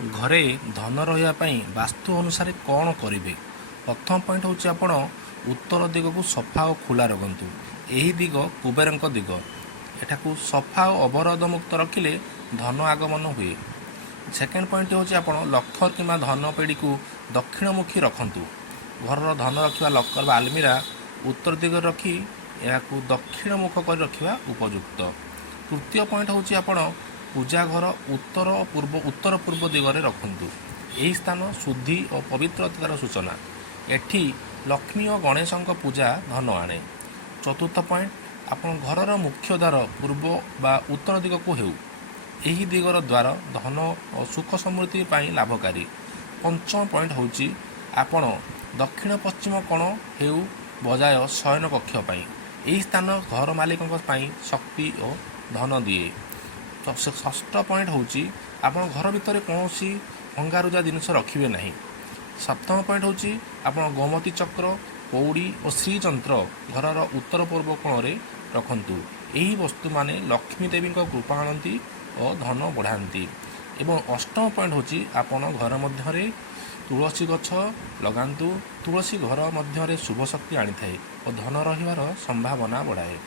घरे धन रही वास्तु अनुसार कौन करेंगे। प्रथम पॉइंट हूँ आपण उत्तर दिग को सफा और खुला रखु। यही दिग कुबेर दिग। एठाकू सफा और अवरोध मुक्त रखिले धन आगमन हुए। सेकेंड पॉइंट हूँ आप लखर कि धन पेढ़ी को दक्षिणमुखी रखु। घर धन रखा लकर बा आलमीरा उत्तर दिग रखी या दक्षिणमुख कर रखा उपयुक्त। तृतीय पॉइंट हूँ आप पूजा घर उत्तर पूर्व दिगरे रखु। यही स्थान शुद्धि और पवित्रतार सूचना। एठी लक्ष्मी और गणेश पूजा धन आणे। चतुर्थ पॉइंट आप घर मुख्य द्वार पूर्व बा उत्तर दिग को हेउ। यही दिगर द्वार धन और सुख समृद्धि लाभकारी। पंचम पॉइंट हूँ आपण दक्षिण पश्चिम कोण हेउ बजाय शयन कक्ष पाई। यही स्थान घर मालिक शक्ति और धन दिए। षष्ठ पॉइंट हूँ आप घर भितर कौन भंगारुजा जिनस रखिए ना। सप्तम पॉइंट हूँ आप गोमती चक्र कौड़ी और श्रीयंत्र घर उत्तर पूर्व कोण में रखु। यही वस्तु माने लक्ष्मी देवी कृपा आनती और धन बढ़ाती। एवं अष्टम पॉइंट हूँ आपण घर मध्य तुलसी गछ लगातु। तुलसी घर मध्य शुभ शक्ति आनी थाए और धन रहिवार संभावना बढ़ाए।